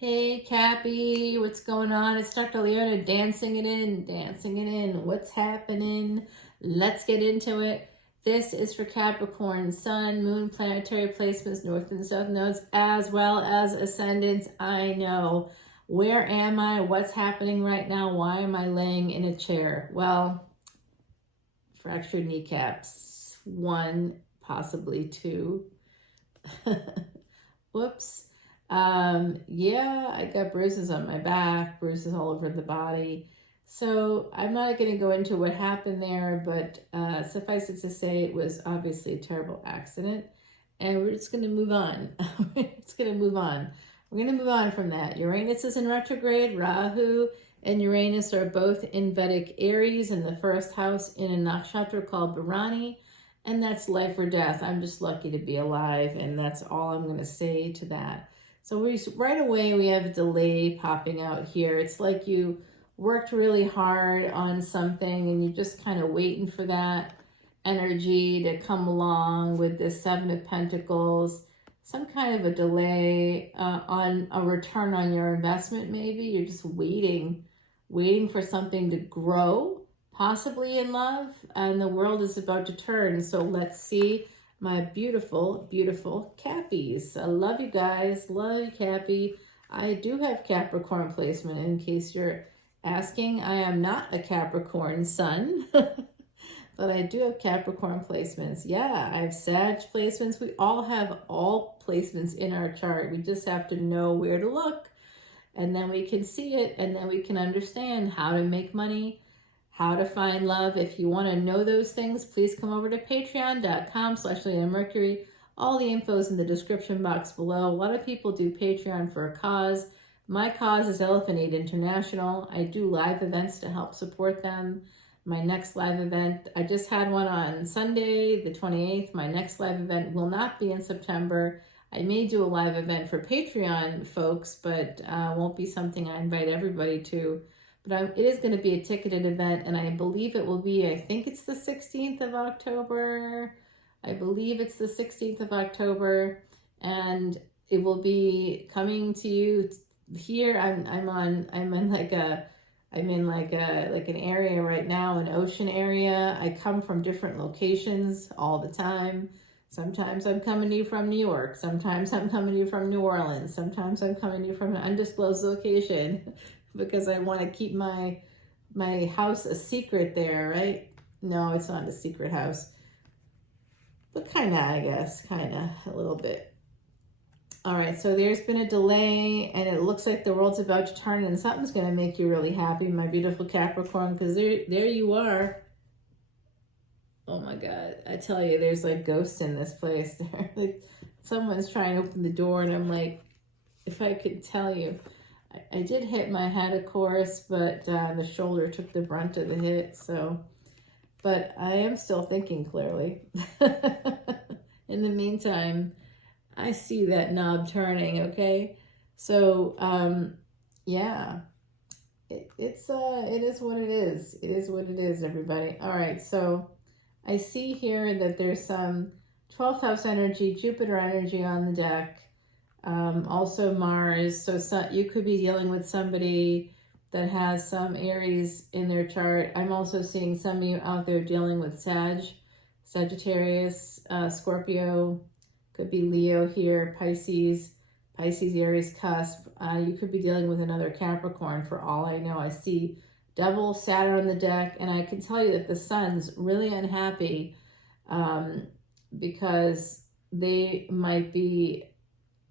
Hey, Cappy, what's going on? It's Dr. Leona dancing it in, dancing it in. What's happening? Let's get into it. This is for Capricorn, Sun, Moon, planetary placements, North and South nodes, as well as ascendants. I know. Where am I? What's happening right now? Why am I laying in a chair? Well, fractured kneecaps. One, possibly two. Whoops. Yeah, I got bruises on my back, bruises all over the body. So I'm not going to go into what happened there, but suffice it to say, it was obviously a terrible accident. And we're just going to move on. We're just going to move on. We're going to move on from that. Uranus is in retrograde. Rahu and Uranus are both in Vedic Aries in the first house in a nakshatra called Bharani. And that's life or death. I'm just lucky to be alive. And that's all I'm going to say to that. So right away, we have a delay popping out here. It's like you worked really hard on something and you're just kind of waiting for that energy to come along with this Seven of Pentacles. Some kind of a delay on a return on your investment, maybe. You're just waiting for something to grow, possibly in love, and the world is about to turn. So let's see. My beautiful, beautiful Cappies. I love you guys. Love you, Cappy. I do have Capricorn placement in case you're asking. I am not a Capricorn sun, but I do have Capricorn placements. Yeah, I have Sag placements. We all have all placements in our chart. We just have to know where to look, and then we can see it, and then we can understand how to make money, how to find love. If you want to know those things, please come over to patreon.com/leonamercury. All the info is in the description box below. A lot of people do Patreon for a cause. My cause is Elephant Aid International. I do live events to help support them. My next live event, I just had one on Sunday, the 28th. My next live event will not be in September. I may do a live event for Patreon folks, but won't be something I invite everybody to. But it is going to be a ticketed event, and I believe it will be, I think it's the 16th of October. I believe it's the 16th of October, and it will be coming to you here. I'm in like an area right now, an ocean area. I come from different locations all the time. Sometimes I'm coming to you from New York. Sometimes I'm coming to you from New Orleans. Sometimes I'm coming to you from an undisclosed location. Because I want to keep my house a secret there, right? No, it's not a secret house. But kind of, I guess. Kind of, a little bit. All right, so there's been a delay, and it looks like the world's about to turn, and something's going to make you really happy, my beautiful Capricorn, because there you are. Oh, my God. I tell you, there's like ghosts in this place. Like, someone's trying to open the door, and I'm like, if I could tell you. I did hit my head, of course, but the shoulder took the brunt of the hit, so, but I am still thinking clearly. In the meantime, I see that knob turning, okay? So, yeah, it is what it is. It is what it is, everybody. All right, so I see here that there's some 12th house energy, Jupiter energy on the deck. Also Mars, so you could be dealing with somebody that has some Aries in their chart. I'm also seeing some of you out there dealing with Sagittarius, Scorpio, could be Leo here, Pisces, Aries cusp. You could be dealing with another Capricorn for all I know. I see double Saturn on the deck, and I can tell you that the Sun's really unhappy because they might be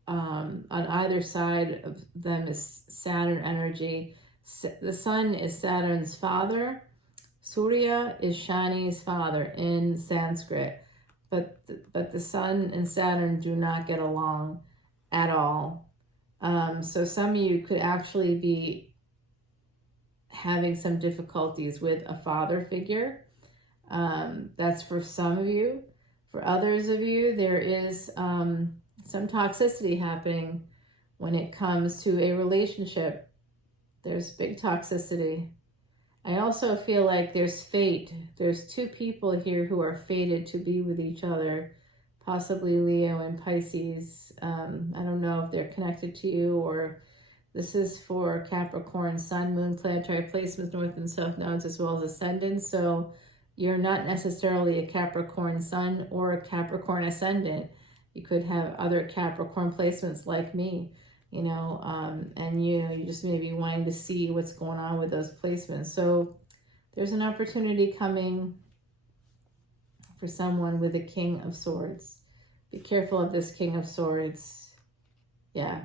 on either side of them is Saturn energy. The Sun is Saturn's father. Surya is Shani's father in Sanskrit. But the Sun and Saturn do not get along at all. So some of you could actually be having some difficulties with a father figure. That's for some of you. For others of you, there is some toxicity happening when it comes to a relationship. There's big toxicity. I also feel like there's fate. There's two people here who are fated to be with each other, possibly Leo and Pisces. I don't know if they're connected to you or This is for Capricorn, Sun, Moon, planetary placements, North and South nodes, as well as Ascendant. So you're not necessarily a Capricorn Sun or a Capricorn Ascendant. You could have other Capricorn placements like me, you know, and you just may be wanting to see what's going on with those placements. So there's an opportunity coming for someone with a King of Swords. Be careful of this King of Swords. Yeah,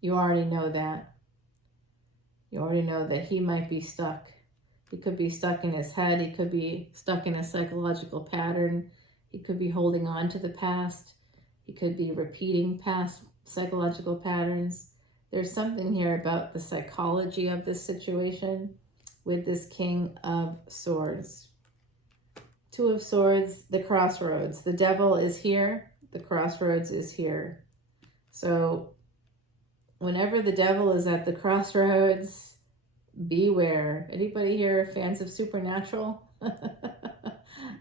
you already know that. You already know that he might be stuck. He could be stuck in his head. He could be stuck in a psychological pattern. He could be holding on to the past. He could be repeating past psychological patterns. There's something here about the psychology of this situation with this King of Swords. Two of Swords, the Crossroads. The devil is here. The Crossroads is here. So whenever the devil is at the crossroads, beware. Anybody here fans of Supernatural?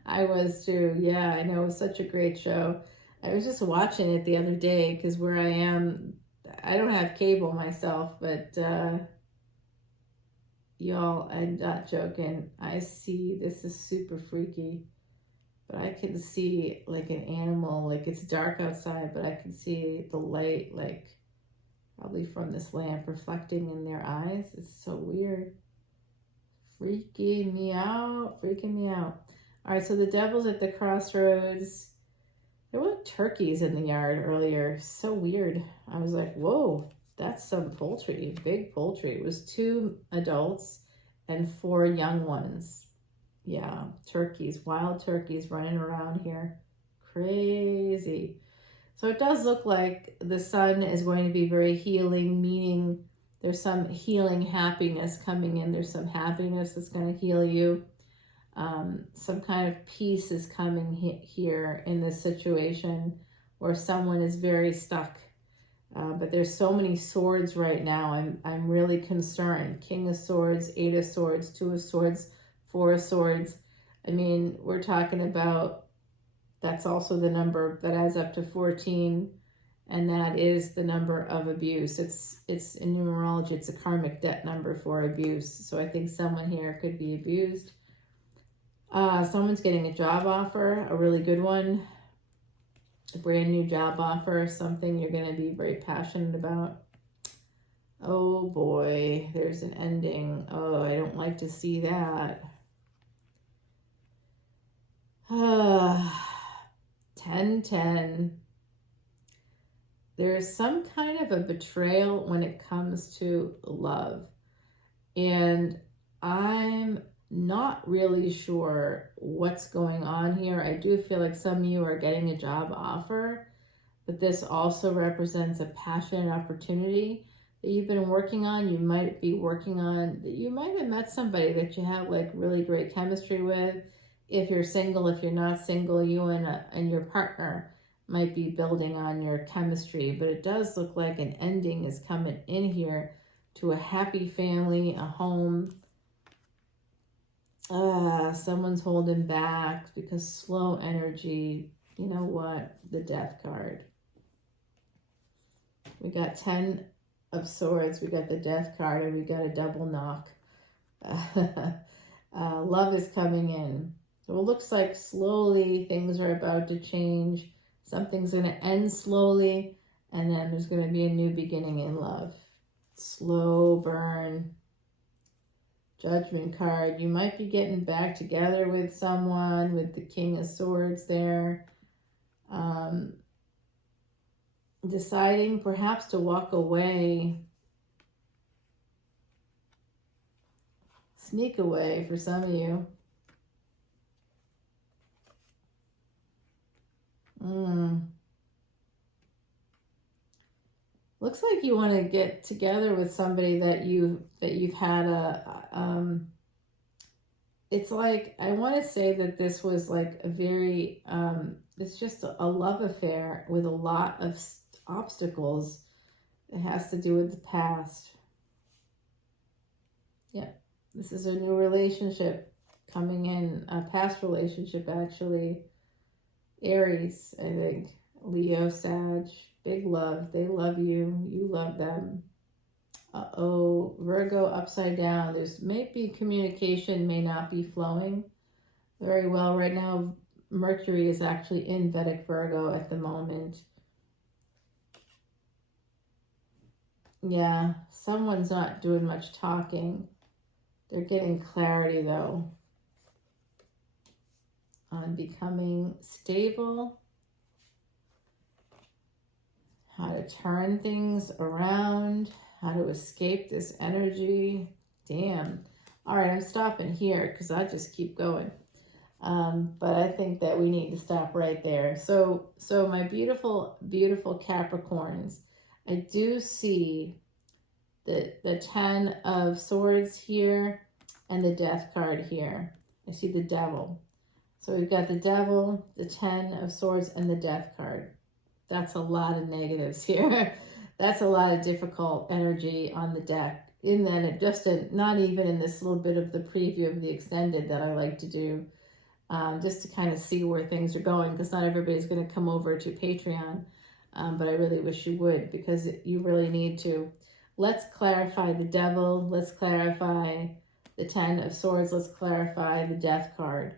I was too. Yeah, I know. It was such a great show. I was just watching it the other day because where I am, I don't have cable myself, but y'all, I'm not joking. I see, this is super freaky, but I can see like an animal, like it's dark outside, but I can see the light, like probably from this lamp reflecting in their eyes. It's so weird. Freaking me out. Freaking me out. All right, so the devil's at the crossroads. There were turkeys in the yard earlier. So weird. I was like, whoa, that's some poultry. Big poultry. It was 2 adults and 4 young ones. Yeah, turkeys, wild turkeys running around here. Crazy. So it does look like the sun is going to be very healing, meaning there's some healing happiness coming in. There's some happiness that's going to heal you. Some kind of peace is coming here in this situation where someone is very stuck. But there's so many swords right now. I'm really concerned. King of Swords, 8 of Swords, 2 of Swords, 4 of Swords. I mean, we're talking about, that's also the number that adds up to 14, and that is the number of abuse. It's in numerology, it's a karmic debt number for abuse. So I think someone here could be abused. Someone's getting a job offer, a really good one, a brand new job offer, something you're going to be very passionate about. Oh boy, there's an ending. Oh, I don't like to see that. 10-10. There's some kind of a betrayal when it comes to love. And I'm not really sure what's going on here. I do feel like some of you are getting a job offer, but this also represents a passionate opportunity that you've been working on. You might be working on, you might have met somebody that you have like really great chemistry with. If you're single, if you're not single, you and your partner might be building on your chemistry, but it does look like an ending is coming in here to a happy family, a home. Someone's holding back because slow energy. You know what? The Death card. We got 10 of Swords. We got the Death card, and we got a double knock. Love is coming in. So it looks like slowly things are about to change. Something's going to end slowly, and then there's going to be a new beginning in love. Slow burn. Judgment card. You might be getting back together with someone with the King of Swords there. Deciding perhaps to walk away. Sneak away for some of you. Looks like you want to get together with somebody that you've had it's like, I want to say that this was like a very it's just a love affair with a lot of obstacles. It has to do with the past. Yeah, this is a new relationship coming in, a past relationship actually. Aries, I think. Leo, Sag, big love. They love you. You love them. Uh-oh, Virgo upside down. There's maybe communication may not be flowing very well right now. Mercury is actually in Vedic Virgo at the moment. Yeah, someone's not doing much talking. They're getting clarity, though, on becoming stable, how to turn things around, how to escape this energy. Damn. All right, I'm stopping here because I just keep going. But I think that we need to stop right there. So my beautiful, beautiful Capricorns, I do see the 10 of Swords here and the Death card here. I see the Devil. So we've got the Devil, the 10 of Swords, and the Death card. That's a lot of negatives here. That's a lot of difficult energy on the deck. In that, it just not even in this little bit of the preview of the extended that I like to do, just to kind of see where things are going, because not everybody's going to come over to Patreon, but I really wish you would, because you really need to. Let's clarify the Devil. Let's clarify the 10 of Swords. Let's clarify the Death card.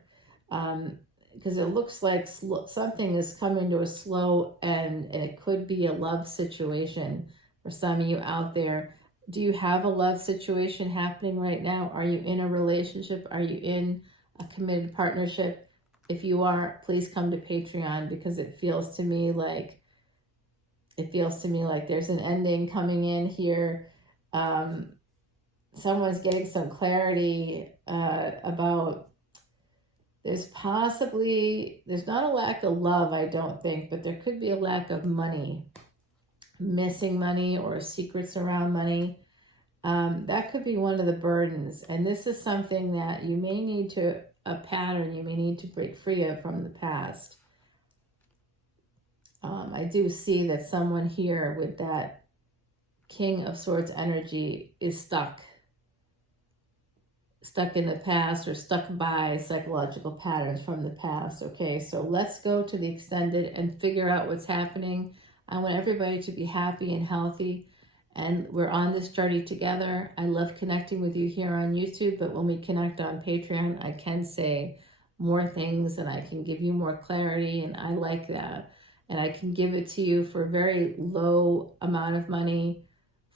Because it looks like something is coming to a slow end, and it could be a love situation for some of you out there. Do you have a love situation happening right now? Are you in a relationship? Are you in a committed partnership? If you are, please come to Patreon, because it feels to me like there's an ending coming in here. Someone's getting some clarity about. There's not a lack of love, I don't think, but there could be a lack of money, missing money, or secrets around money. That could be one of the burdens. And this is something that you may need a pattern you may need to break free of from the past. I do see that someone here with that King of Swords energy is stuck in the past, or stuck by psychological patterns from the past. Okay, so let's go to the extended and figure out what's happening. I want everybody to be happy and healthy, and we're on this journey together. I love connecting with you here on YouTube, but when we connect on Patreon, I can say more things and I can give you more clarity, and I like that. And I can give it to you for a very low amount of money,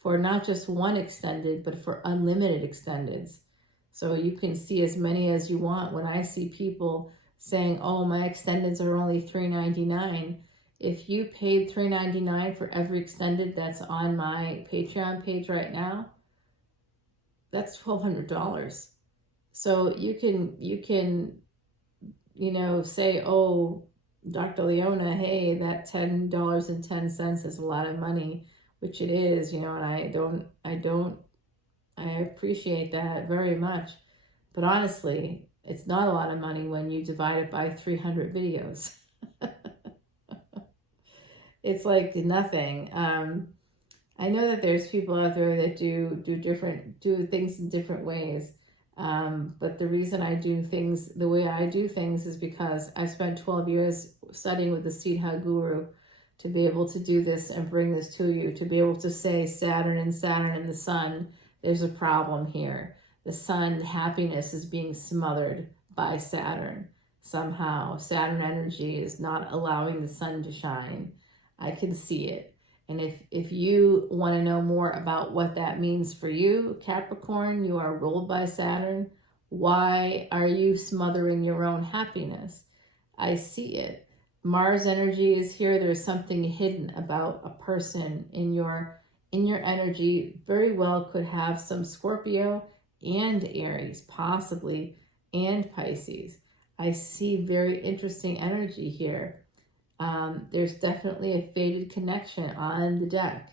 for not just one extended, but for unlimited extendeds. So you can see as many as you want. When I see people saying, oh, my extendeds are only $3.99, if you paid $3.99 for every extended that's on my Patreon page right now, that's $1,200. So you can say, oh, Dr. Leona, hey, that $10.10 is a lot of money, which it is, and I appreciate that very much. But honestly, it's not a lot of money when you divide it by 300 videos. It's like nothing. I know that there's people out there that do things in different ways. But the reason I do things the way I do things is because I spent 12 years studying with the Seed Hug Guru to be able to do this and bring this to you, to be able to say Saturn and the sun, there's a problem here. The sun happiness is being smothered by Saturn somehow. Saturn energy is not allowing the sun to shine. I can see it. And if you want to know more about what that means for you, Capricorn, you are ruled by Saturn. Why are you smothering your own happiness? I see it. Mars energy is here. There's something hidden about a person in your energy. Very well could have some Scorpio and Aries, possibly, and Pisces. I see very interesting energy here. There's definitely a fated connection on the deck,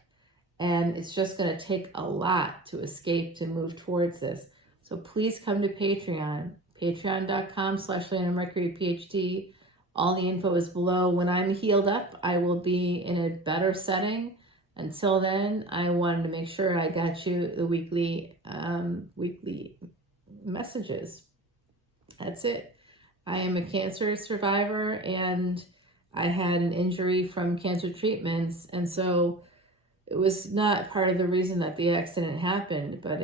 and it's just going to take a lot to escape, to move towards this. So please come to Patreon, patreon.com/leonamercuryphd. All the info is below. When I'm healed up, I will be in a better setting. Until then, I wanted to make sure I got you the weekly messages. That's it. I am a cancer survivor, and I had an injury from cancer treatments, and so it was not part of the reason that the accident happened, but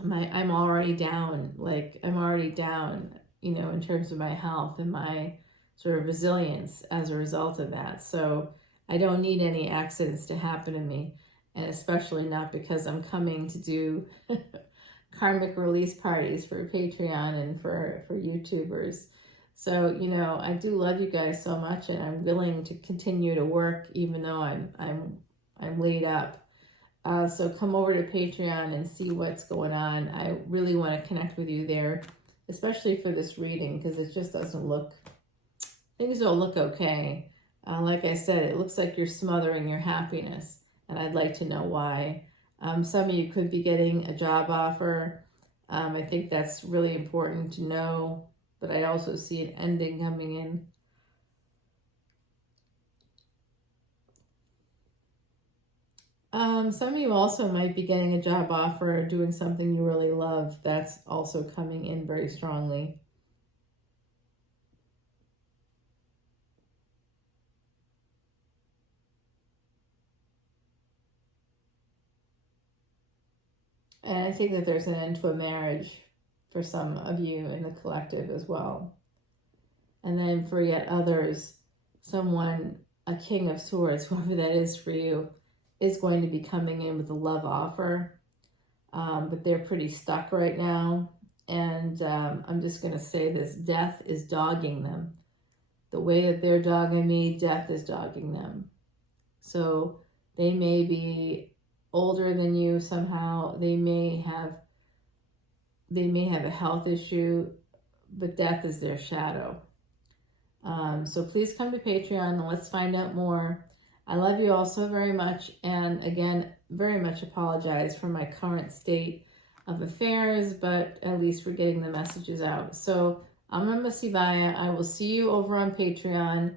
I'm already down. Like, I'm already down, you know, in terms of my health and my sort of resilience as a result of that. So I don't need any accidents to happen to me, and especially not because I'm coming to do karmic release parties for Patreon and for YouTubers. So, you know, I do love you guys so much, and I'm willing to continue to work even though I'm laid up. So come over to Patreon and see what's going on. I really want to connect with you there, especially for this reading, because it just doesn't look, things don't look okay. Like I said, it looks like you're smothering your happiness, and I'd like to know why. Some of you could be getting a job offer. I think that's really important to know, but I also see an ending coming in. Some of you also might be getting a job offer or doing something you really love. That's also coming in very strongly. And I think that there's an end to a marriage for some of you in the collective as well. And then for yet others, someone, a King of Swords, whoever that is for you, is going to be coming in with a love offer. But they're pretty stuck right now. And I'm just going to say this, death is dogging them. The way that they're dogging me, death is dogging them. So they may be older than you somehow. They may have a health issue, but death is their shadow. So please come to Patreon and let's find out more. I love you all so very much, and again, very much apologize for my current state of affairs, but at least we're getting the messages out. So I'm Namah Shivaya. I will see you over on Patreon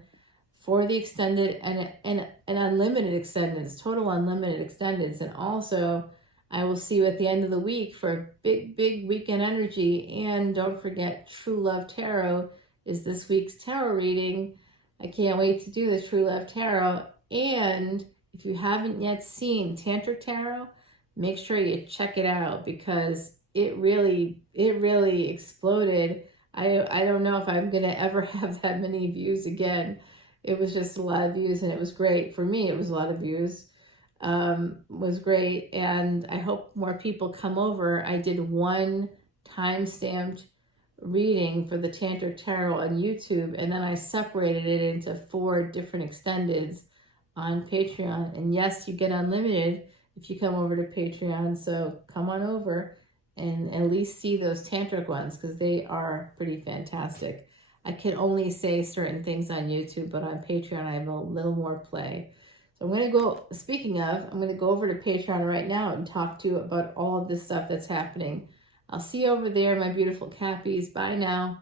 for the extended and unlimited extendeds, total unlimited extendeds, and also I will see you at the end of the week for big weekend energy. And don't forget, True Love Tarot is this week's tarot reading. I can't wait to do the True Love Tarot. And if you haven't yet seen Tantric Tarot, make sure you check it out, because it really exploded. I don't know if I'm going to ever have that many views again. It was just a lot of views, and it was great. For me, it was a lot of views. Was great, and I hope more people come over. I did one time-stamped reading for the Tantric Tarot on YouTube, and then I separated it into 4 different extendeds on Patreon. And yes, you get unlimited if you come over to Patreon, so come on over and at least see those tantric ones, because they are pretty fantastic. I can only say certain things on YouTube, but on Patreon I have a little more play. So I'm going to go, speaking of, I'm going to go over to Patreon right now and talk to you about all of this stuff that's happening. I'll see you over there, my beautiful Cappies. Bye now.